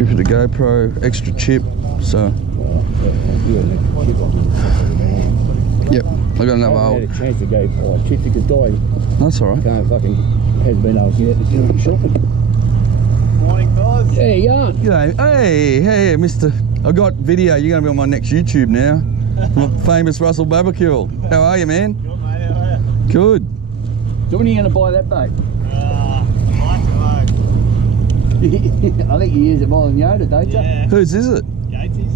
Chip of the GoPro, extra chip, so. Yep, I got another I old. haven't had a chance to go buy chips because Di That's alright. can't fucking, hasn't been able to get out to do shopping. Morning, fellas. There you are. G'day. Hey, Mr. I got video. You're going to be on my next YouTube now. Famous Russell Babakul. How are you, man? Good, mate. How are you? Good. So when are you going to buy that boat? I I think you use it more than Yoda, don't you? Yeah. Whose is it? Yates's.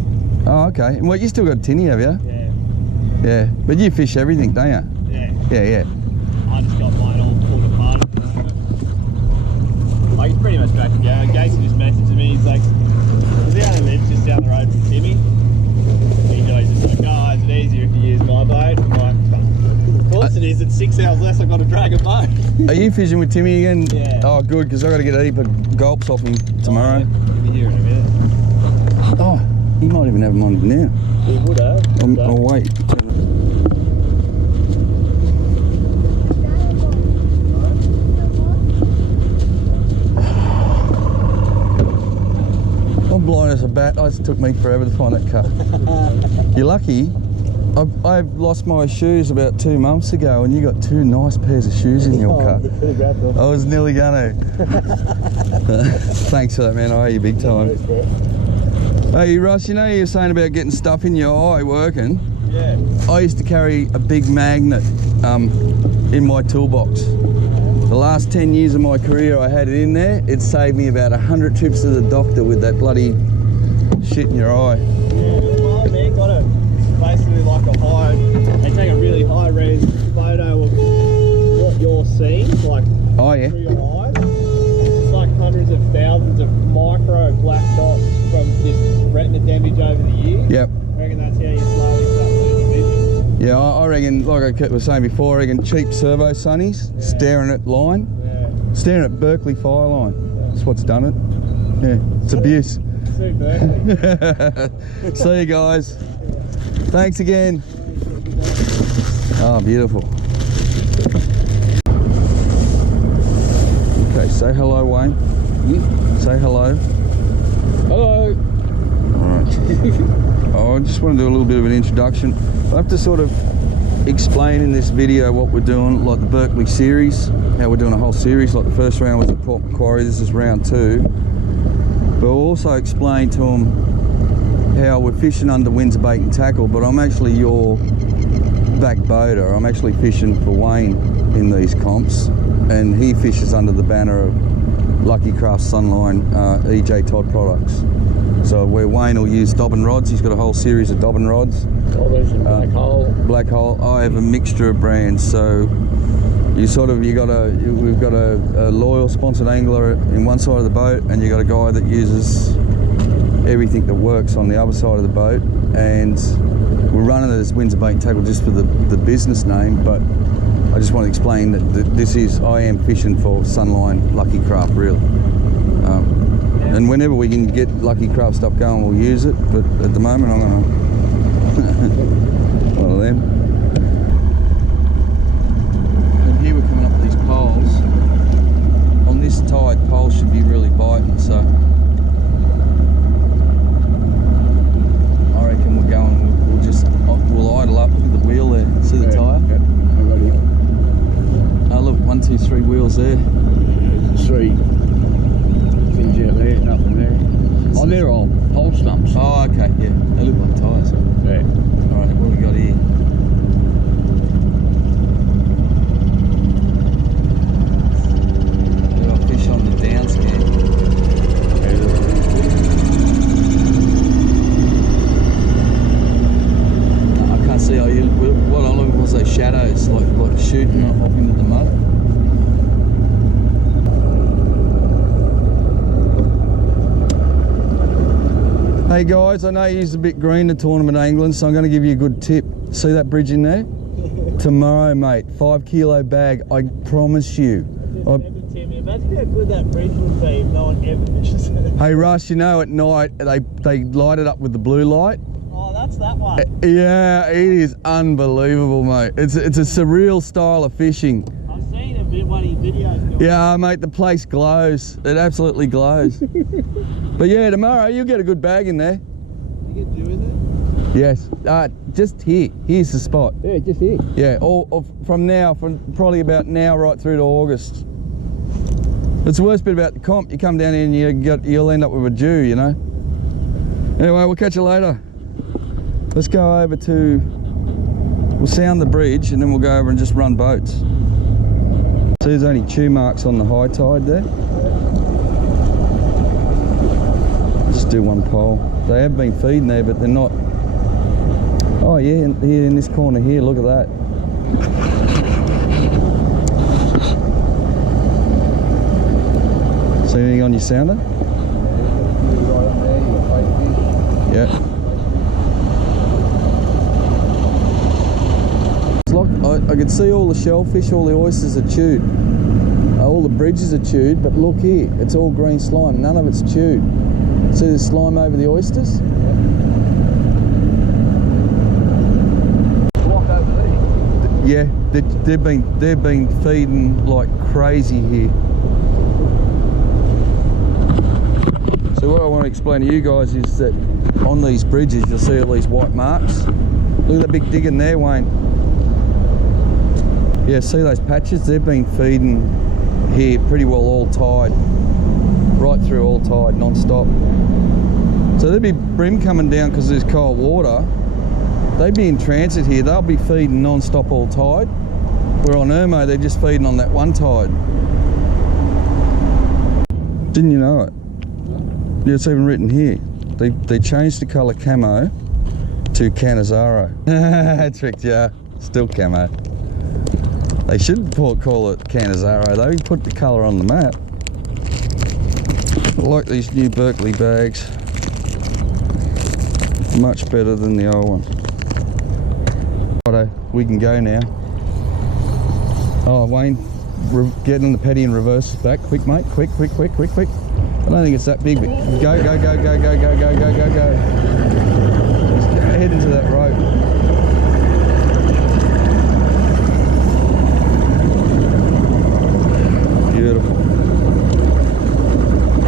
Oh, okay. Well, you still got a tinny, have you? Yeah. Yeah. But you fish everything, don't you? Yeah. Yeah. I just got mine all pulled apart at the moment. Like, it's pretty much back to go. Gacy just messaged me. He's like, because he only lives just down the road from Timmy. He's just like, oh, is it easier if you use my boat? I'm like, of course it is. It's 6 hours less. I've got to drag a boat. Are you fishing with Timmy again? Yeah. Oh, good, because I've got to get a heap of gulps off him tomorrow. You'll be here in a minute. Oh, he might even have them on now. He would have. I'll wait. I'm blind as a bat. It took me forever to find that car. You're lucky. I've lost my shoes about 2 months ago, and you got 2 nice pairs of shoes in your car. I was nearly gonna. Thanks for that, man. I owe you big time. Hey, Russ, you know you were saying about getting stuff in your eye working? Yeah. I used to carry a big magnet in my toolbox. The last 10 years of my career, I had it in there. It saved me about 100 trips to the doctor with that bloody shit in your eye. Yeah, man, got a basically like a high. They take a really high res photo of what you're seeing, like Oh, yeah. through your eyes. It's like hundreds of thousands of micro black dots from this retina damage over the years. Yep. I reckon that's how you slowly start losing vision. Yeah, I reckon, like I was saying before, I reckon cheap servo sunnies, staring at line, Yeah. staring at Berkeley fire line. That's what's done it. Yeah, it's abuse. Sue Berkeley. See you guys. Thanks again. Oh, beautiful. Okay, say hello, Wayne. Say hello. Hello. Alright. I just want to do a little bit of an introduction. I have to sort of explain in this video what we're doing, like the Berkeley series, how we're doing a whole series. Like the first round was at Port Macquarie, this is round 2. But I'll also explain to them how we're fishing under Windsor Bait and Tackle, but I'm actually your back boater. I'm actually fishing for Wayne in these comps, and he fishes under the banner of Lucky Craft Sunline EJ Todd products. So where Wayne will use Dobbin rods, he's got a whole series of Dobbin rods. Black hole. Black Hole. I have a mixture of brands, so we've got a loyal sponsored angler in one side of the boat, and you got a guy that uses everything that works on the other side of the boat, and we're running it as Windsor Bait and Tackle just for the business name, but I just want to explain that I am fishing for Sunline Lucky Craft, really. And whenever we can get Lucky Craft stuff going, we'll use it, but at the moment I'm gonna one of them. And here we're coming up with these poles. On this tide, poles should be really biting, so I reckon we're going, we'll idle up with the wheel there. See the tyre? Yep. Oh look, 1, 2, 3 wheels there. 3 things out there, nothing there. Oh, they're all pole stumps. Oh, okay, yeah. They look like tyres. Yeah. Alright, what have we got here? We've got fish on the down scan. I can't see what I'm looking for is those shadows, like shooting off into the mud. Hey guys, I know you're a bit green to tournament angling, so I'm going to give you a good tip. See that bridge in there? Tomorrow, mate, 5 kilo bag, I promise you. Imagine how good that bridge would be if no one ever fishes it. Hey Russ, you know at night they light it up with the blue light. Oh, that's that one. Yeah, it is unbelievable, mate. It's a surreal style of fishing. I've seen a one of your videos going. Yeah, mate, the place glows. It absolutely glows. But yeah, tomorrow you'll get a good bag in there. You get dew in there? Yes, just here. Here's the spot. Yeah, just here. Yeah, from probably about now right through to August. It's the worst bit about the comp. You come down here and you'll end up with a Jew, you know. Anyway, we'll catch you later. Let's go over to. We'll sound the bridge and then we'll go over and just run boats. See, there's only 2 marks on the high tide there. Just do 1 pole. They have been feeding there, but they're not. Oh yeah, here in this corner here, look at that. See anything on your sounder? Yeah. It's like I can see all the shellfish, all the oysters are chewed. All the bridges are chewed, but look here, it's all green slime. None of it's chewed. See the slime over the oysters? Yeah, they've been feeding like crazy here. So what I want to explain to you guys is that on these bridges you'll see all these white marks. Look at that big dig in there, Wayne. Yeah, see those patches? They've been feeding here pretty well all tide, right through all tide, non-stop. So there'd be brim coming down because there's cold water. They'd be in transit here, they'll be feeding non-stop all tide. Where on Irmo, they're just feeding on that one tide. Didn't you know it? No. Yeah, it's even written here. They changed the colour camo to Canizaro. Tricked ya. Still camo. They should call it Canizaro though. You put the colour on the map. I like these new Berkeley bags. Much better than the old one. Righto, we can go now. Oh, Wayne, get in the paddy and reverse back. Quick, mate. Quick. I don't think it's that big, but go. Just head into that rope. Beautiful.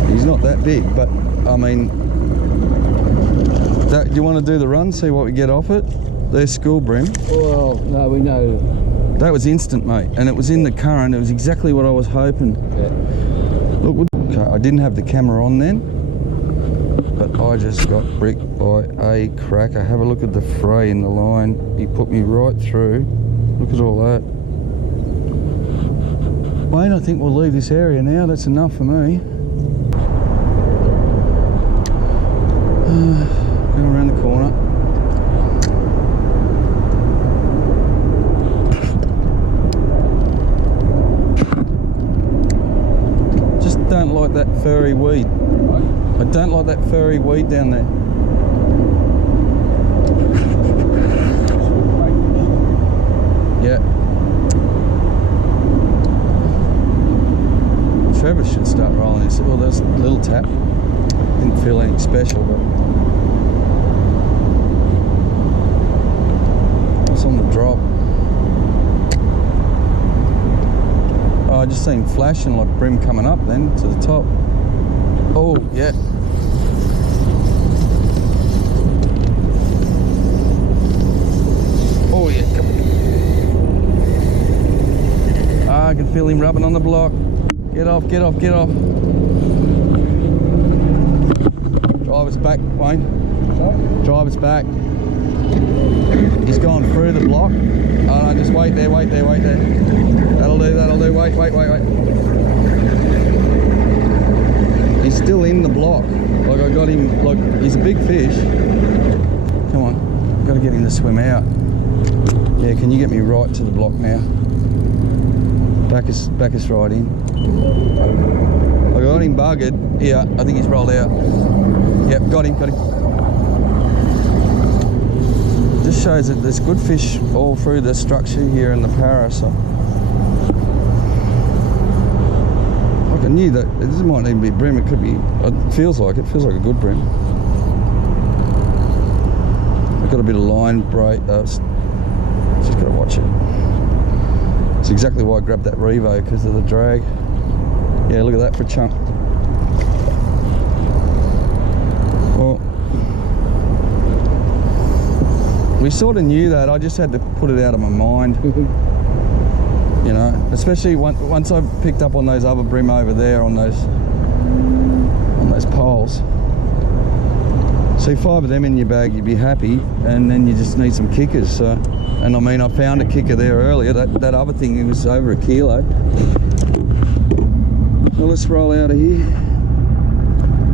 He's not that big, but I mean, do you want to do the run, see what we get off it? There's school brim. Well, no, we know. That was instant, mate, and it was in the current. It was exactly what I was hoping. Yeah. Look, okay, I didn't have the camera on then, but I just got bricked by a cracker. Have a look at the fray in the line. He put me right through. Look at all that. Wayne, I think we'll leave this area now. That's enough for me. Go around the corner. Just don't like that furry weed. I don't like that furry weed down there. Yeah. Trevor should start rolling this. Oh, there's a little tap. Didn't feel anything special, but what's on the drop? Oh, I just seen flashing like brim coming up then to the top. Oh, yeah. Oh, yeah. Ah, I can feel him rubbing on the block. Get off. Driver's back, Wayne. Sorry? Driver's back. He's gone through the block. Oh no, just wait there. That'll do, wait. He's still in the block. Like I got him, like he's a big fish. Come on, gotta get him to swim out. Yeah, can you get me right to the block now? Back us right in. I got him buggered. Yeah, I think he's rolled out. Yep, got him. Just shows that there's good fish all through the structure here in the Para, so. Like I knew that, this might even be brim, it could be, it feels like a good brim. I've got a bit of line break, just gotta watch it. It's exactly why I grabbed that Revo, because of the drag. Yeah, look at that for a chunk. Well, we sort of knew that. I just had to put it out of my mind. You know, especially once I picked up on those other brim over there on those poles. See, 5 of them in your bag, you'd be happy, and then you just need some kickers. So, and I mean, I found a kicker there earlier. That other thing, it was over a kilo. So let's roll out of here.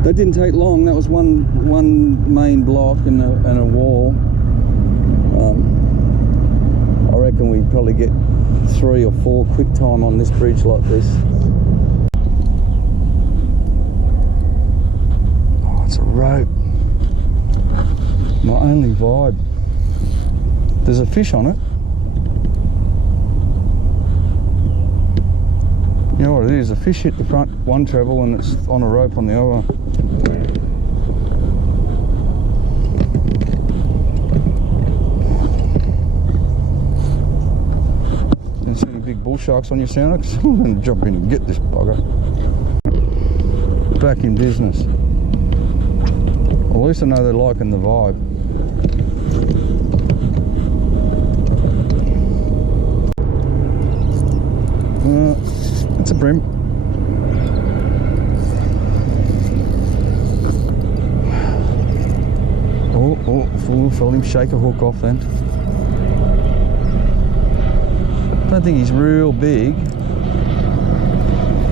That didn't take long. That was one main block and a wall. I reckon we'd probably get 3 or 4 quick time on this bridge like this. Oh, it's a rope. My only vibe. There's a fish on it. You know what it is? A fish hit the front one treble and it's on a rope on the other. See any big bull sharks on your sounder? Because I'm going to jump in and get this bugger. Back in business. Well, at least I know they're liking the vibe. It's a brim. Oh, we'll feel him shake a hook off then. I don't think he's real big,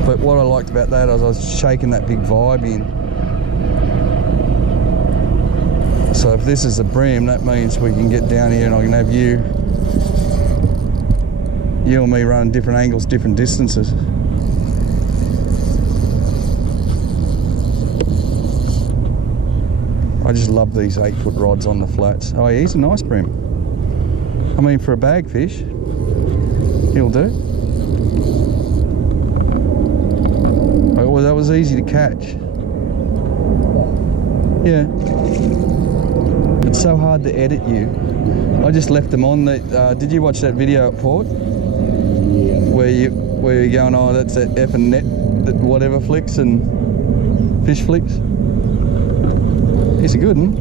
but what I liked about that is I was shaking that big vibe in. So if this is a brim, that means we can get down here and I can have you and me running different angles, different distances. I just love these 8-foot rods on the flats. Oh, yeah, he's a nice brim. I mean, for a bag fish, he'll do. Oh, well, that was easy to catch. Yeah. It's so hard to edit you. I just left them on. Did you watch that video at Port? Yeah. Where you're going, oh, that's that effing net, that whatever flicks and fish flicks. He's a good one.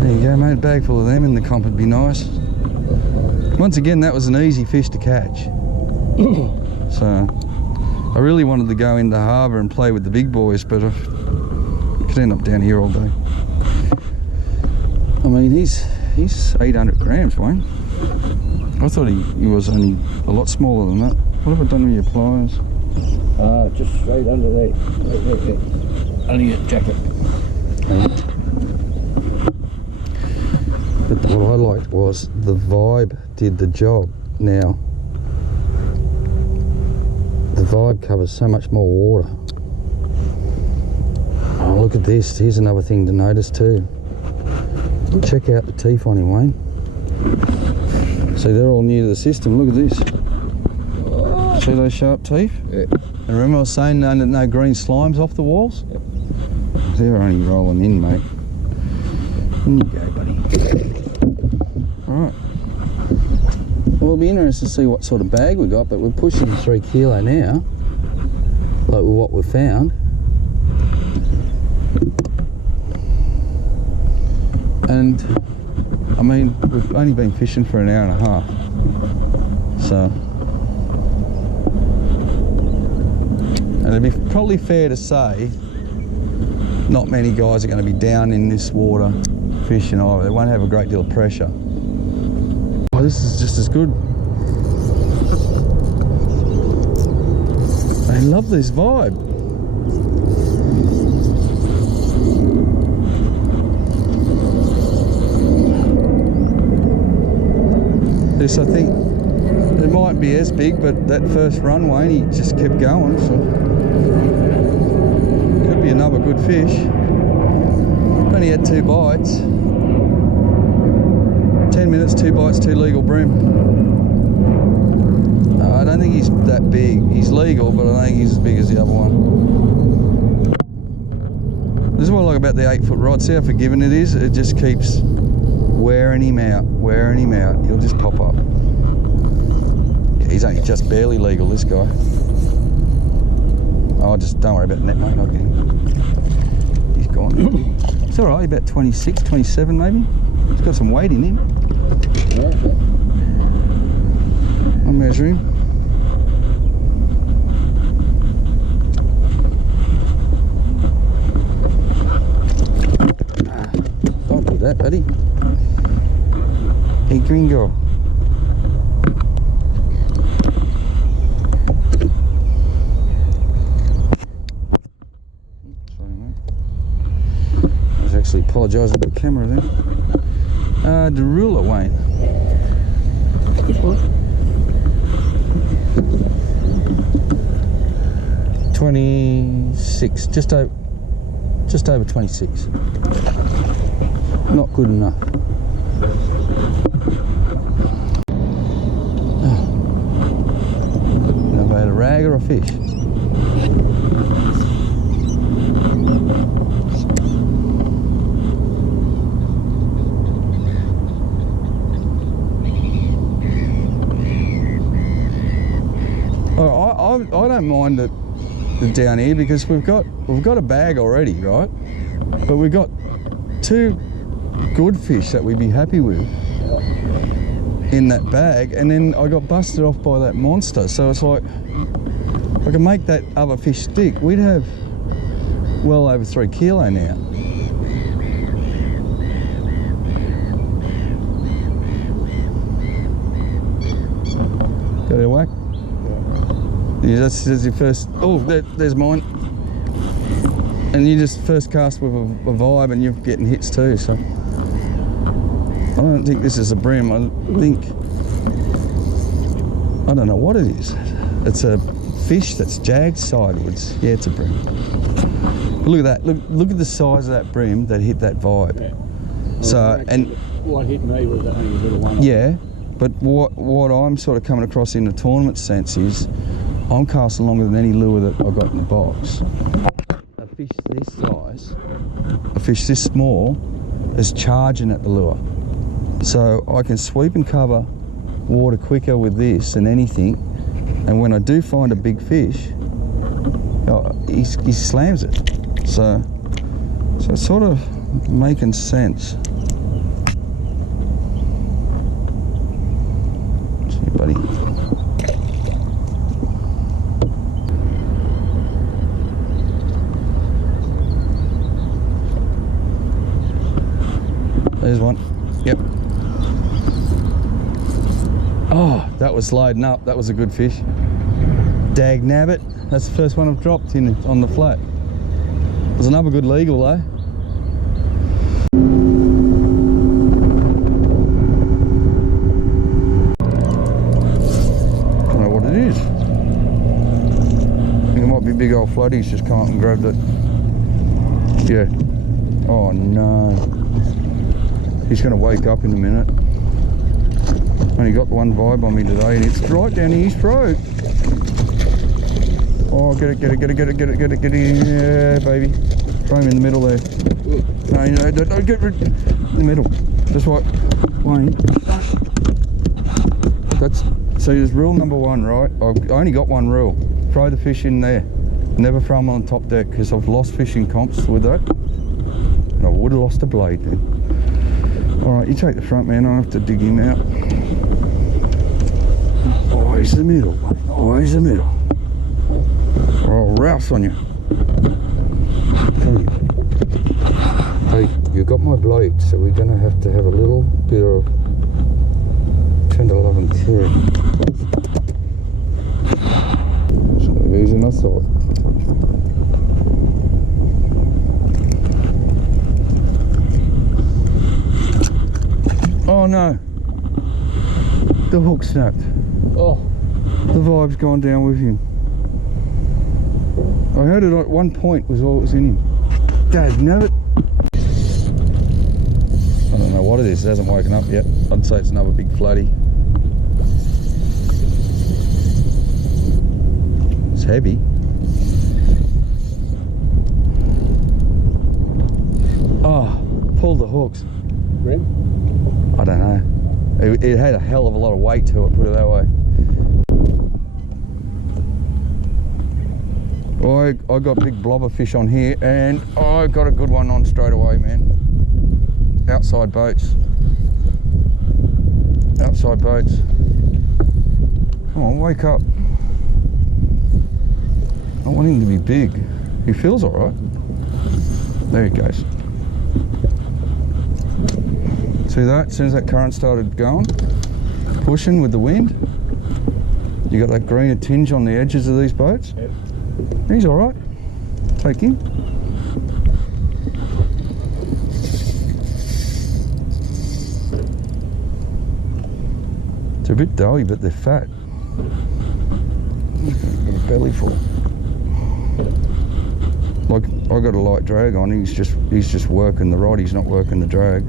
There you go, mate. A bag full of them in the comp would be nice. Once again, that was an easy fish to catch. So I really wanted to go into harbour and play with the big boys, but I could end up down here all day. I mean, he's 800 grams, Wayne. I thought he was only a lot smaller than that. What have I done with your pliers? Just straight under there. Right. Under your jacket. But what I liked was the vibe did the job. Now, the vibe covers so much more water. Oh, look at this. Here's another thing to notice too. Check out the teeth on him, Wayne. See, they're all new to the system. Look at this. See those sharp teeth? Yeah. And remember I was saying no green slimes off the walls? Yep. They're only rolling in, mate. In you go, buddy. Alright. Well, it'll be interesting to see what sort of bag we got, but we're pushing 3 kilo now, like with what we've found. And, I mean, we've only been fishing for an hour and a half. So, and it'd be probably fair to say not many guys are going to be down in this water fishing either. They won't have a great deal of pressure. Oh, this is just as good. I love this vibe. This, I think, it might be as big, but that first run, Wayne, he just kept going, so could be another good fish. Only had 2 bites. 10 minutes, 2 bites, 2 legal brim. I don't think he's that big. He's legal, but I don't think he's as big as the other one. This is what I like about the 8-foot rod. See how forgiving it is? It just keeps wearing him out, wearing him out. He'll just pop up. Yeah, he's only just barely legal, this guy. Oh, just don't worry about the net, mate. I'll get him. He's gone. It's all right, about 26, 27 maybe. He's got some weight in him. I'm measuring. Don't do that, buddy. Hey, gringo. Sorry, mate. I was actually apologising to the camera then. The ruler, Wayne. This one? 26, just over 26. Not good enough. Have I had a rag or a fish? I don't mind the down here because we've got a bag already, right? But we've got 2 good fish that we'd be happy with in that bag, and then I got busted off by that monster. So it's like, if I can make that other fish stick, we'd have well over 3 kilo now. Got a whack? Yeah, that's your first. Oh, there's mine. And you just first cast with a vibe, and you're getting hits too. So I don't think this is a bream. I don't know what it is. It's a fish that's jagged sideways. Yeah, it's a bream. But look at that. Look at the size of that bream that hit that vibe. Yeah. So and what hit me was that only little one. yeah, but what I'm sort of coming across in the tournament sense is, I'm casting longer than any lure that I've got in the box. A fish this size, a fish this small, is charging at the lure. So I can sweep and cover water quicker with this than anything. And when I do find a big fish, he slams it. So it's sort of making sense. See, buddy. There's one. Yep. Oh, that was sliding up. That was a good fish. Dag nabbit. That's the first one I've dropped in on the flat. It was another good legal though. Don't know what it is. I think it might be big old floaties just come up and grabbed it. Yeah. Oh no. He's going to wake up in a minute. Only got one vibe on me today, and it's right down his throat. Oh, get it. Yeah, baby. Throw him in the middle there. No, don't get rid in the middle. Just like, Wayne. That's, so there's rule number 1, right? I only got one rule. Throw the fish in there. Never throw them on top deck, because I've lost fishing comps with that. And I would have lost a blade then. Alright, you take the front, man. I'll have to dig him out. Always the middle, mate. Always the middle. Or I'll rouse on you. Hey, you got my blade, so we're going to have a little bit of tender love and care. It's going to be easier than I thought. Oh no, the hook snapped. Oh. The vibe's gone down with him. I heard it at one point was all that was in him. Dad, nabbit. I don't know what it is, it hasn't woken up yet. I'd say it's another big floaty. It's heavy. Oh, pull the hooks. Bream? I don't know. It had a hell of a lot of weight to it, put it that way. I got big blobber fish on here, and I got a good one on straight away, man. Outside boats. Outside boats. Come on, wake up. I want him to be big. He feels all right. There he goes. See that? As soon as that current started going, pushing with the wind, you got that greener tinge on the edges of these boats. Yep. He's all right. Take him. It's a bit doughy, but they're fat. Got a belly full. Like, I got a light drag on. He's just working the rod. He's not working the drag.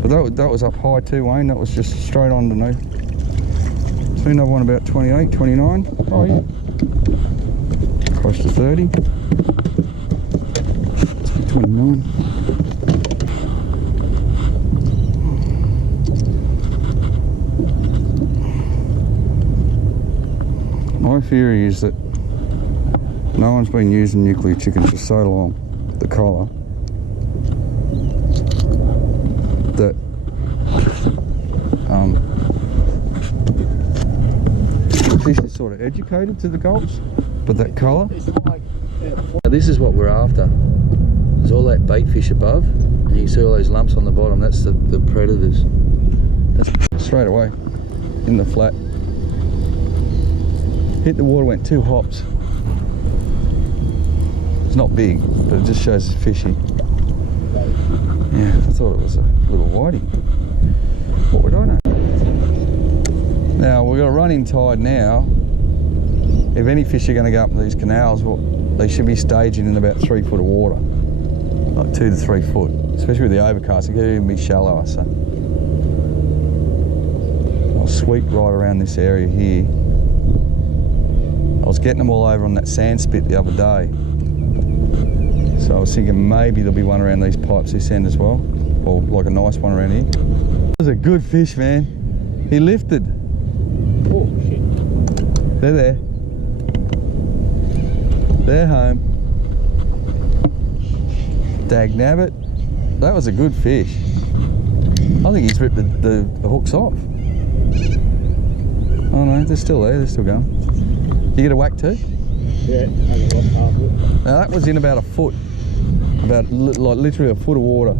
But that was up high too, Wayne. That was just straight underneath. See another one about 28, 29. Oh yeah. Close to 30. 29. My theory is that no one's been using nuclear chickens for so long, the collar, that fish is sort of educated to the gulps, but that colour. Now this is what we're after. There's all that bait fish above, and you can see all those lumps on the bottom. That's the predators. That's straight away in the flat. Hit the water, went 2 hops. It's not big, but it just shows it's fishy. Yeah, I thought it was a little whitey. What would I know? Now we've got a running tide now. If any fish are going to go up in these canals, well, they should be staging in about 3 foot of water, like 2 to 3 foot. Especially with the overcast, it could even be shallower. So I'll sweep right around this area here. I was getting them all over on that sand spit the other day. So I was thinking maybe there'll be one around these pipes this end as well, or like a nice one around here. That was a good fish, man. He lifted. Oh shit. They're there. They're home. Dag nabbit. That was a good fish. I think he's ripped the hooks off. Oh no, they're still there, they're still going. You get a whack too? Yeah, I got lost half of it. Now that was in about a foot. About like literally a foot of water.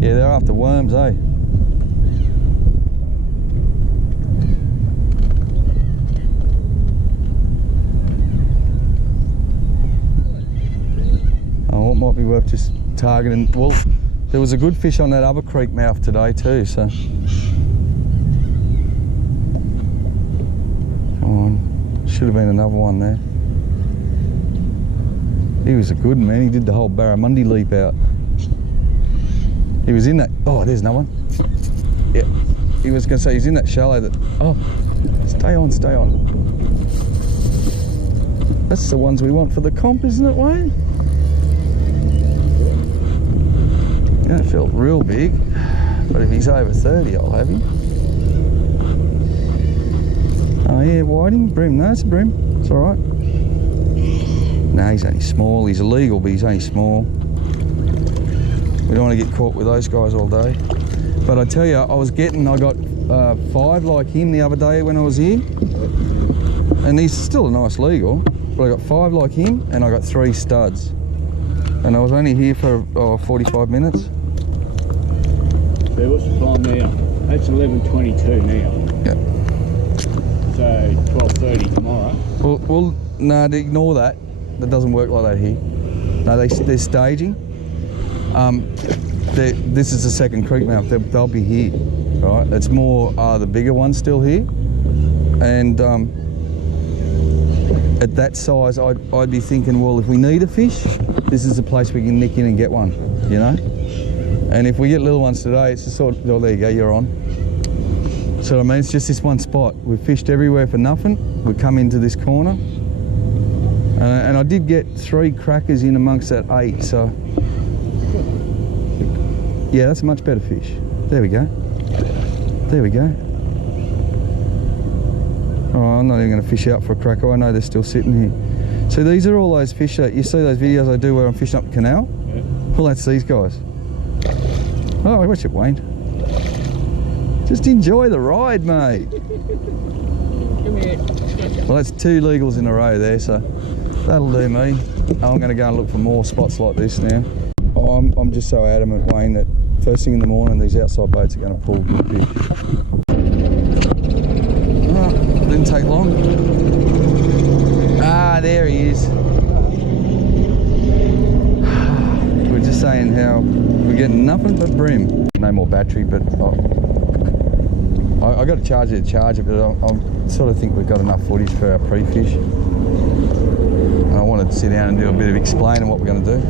Yeah, they're after worms, eh? Oh, it might be worth just targeting. Well, there was a good fish on that other creek mouth today too, so. Come on, should have been another one there. He was a good one, man. He did the whole barramundi leap out. He was in that. Oh, there's another one. Yeah. He was going to say he's in that shallow that. Oh, stay on, stay on. That's the ones we want for the comp, isn't it, Wayne? Yeah, it felt real big. But if he's over 30, I'll have him. Oh, yeah, whiting, bream. No, it's a bream. It's all right. No, he's only small. He's illegal, but he's only small. We don't want to get caught with those guys all day. But I tell you, I got 5 like him the other day when I was here. And he's still a nice legal. But I got 5 like him, and I got 3 studs. And I was only here for 45 minutes. So what's the time now? That's 11:22 now. Yeah. So 12:30 tomorrow. Well, no, ignore that. That doesn't work like that here. No, they're staging. This is the second creek mouth. They'll be here, right? It's more the bigger ones still here, and at that size, I'd be thinking, well, if we need a fish, this is the place we can nick in and get one, you know. And if we get little ones today, it's just sort of, oh, there you go, you're on. So I mean, it's just this one spot. We've fished everywhere for nothing. We come into this corner. And I did get 3 crackers in amongst that 8, so Yeah, that's a much better fish. There we go. There we go. Oh, I'm not even going to fish out for a cracker. I know they're still sitting here. So these are all those fish that you see those videos I do where I'm fishing up the canal? Yeah. Well, that's these guys. Oh, watch it, Wayne. Just enjoy the ride, mate. Come here. Well, that's 2 legals in a row there, so that'll do me. I'm going to go and look for more spots like this now. Oh, I'm just so adamant, Wayne, that first thing in the morning these outside boats are going to pull good fish. Oh, didn't take long. Ah, there he is. We're just saying how we're getting nothing but bream. No more battery, but I got to charge it, but I sort of think we've got enough footage for our pre-fish. And I wanted to sit down and do a bit of explaining what we're going to do.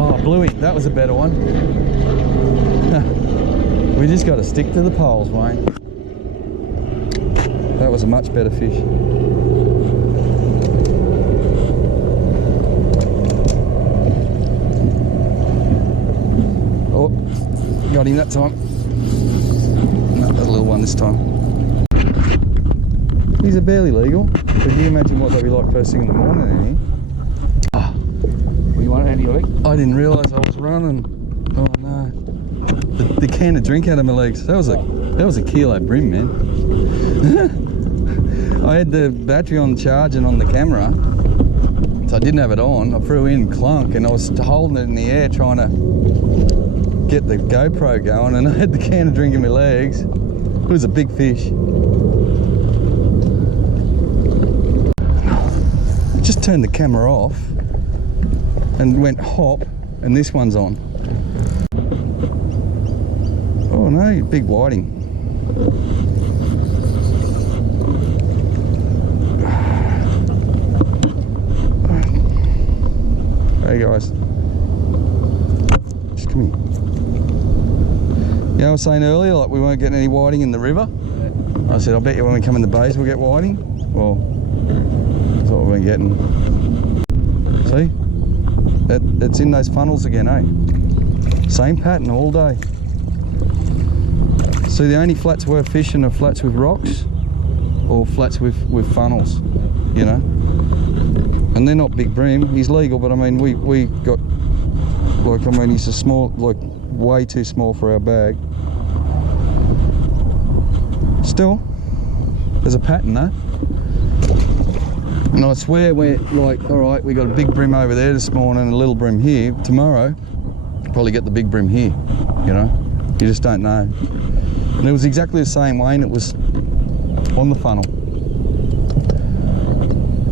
Oh, Bluey, that was a better one. We just got to stick to the poles, Wayne. That was a much better fish. Oh, got him that time. No, that little one this time. These are barely legal. But can you imagine what they'd be like first thing in the morning in here? What do you want out of your leg? I didn't realise I was running. Oh no. The can of drink out of my legs. That was a kilo bream, man. I had the battery on charging on the camera, so I didn't have it on. I threw in clunk and I was holding it in the air trying to get the GoPro going, and I had the can of drink in my legs. It was a big fish. I just turned the camera off and went hop, and this one's on. Oh no, big whiting. Hey guys, just come here. Yeah, I was saying earlier, like we weren't getting any whiting in the river. Yeah. I said, I bet you when we come in the bays we'll get whiting. Well, that's what we've been getting. See? It's in those funnels again, eh? Same pattern all day. So the only flats worth fishing are flats with rocks or flats with funnels, you know? And they're not big bream. He's legal, but I mean, we got, like, I mean, he's a small, like, way too small for our bag. Still, there's a pattern though. And I swear we're like, all right, we got a big bream over there this morning and a little bream here. Tomorrow, probably get the big bream here, you know? You just don't know. And it was exactly the same, Wayne. It was on the funnel.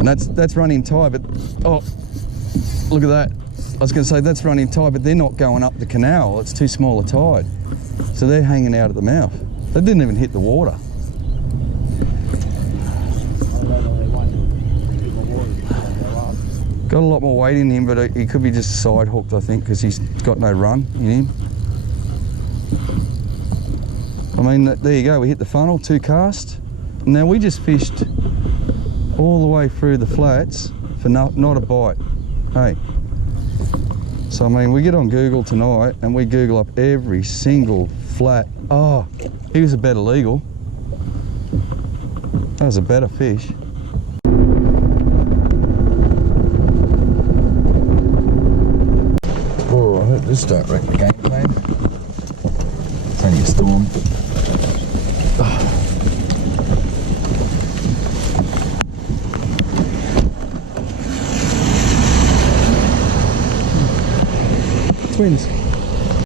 And that's running tide, but, oh, look at that. I was going to say that's running tide, but they're not going up the canal. It's too small a tide. So they're hanging out at the mouth. They didn't even hit the water. Got a lot more weight in him, but he could be just side hooked, I think, because he's got no run in him. I mean, there you go. We hit the funnel, 2 casts. Now we just fished all the way through the flats for not a bite. Hey. So I mean, we get on Google tonight and we Google up every single flat. Oh, he was a better legal. That was a better fish. Oh, I hope this start wreck the game plan. It's only a storm. Twins.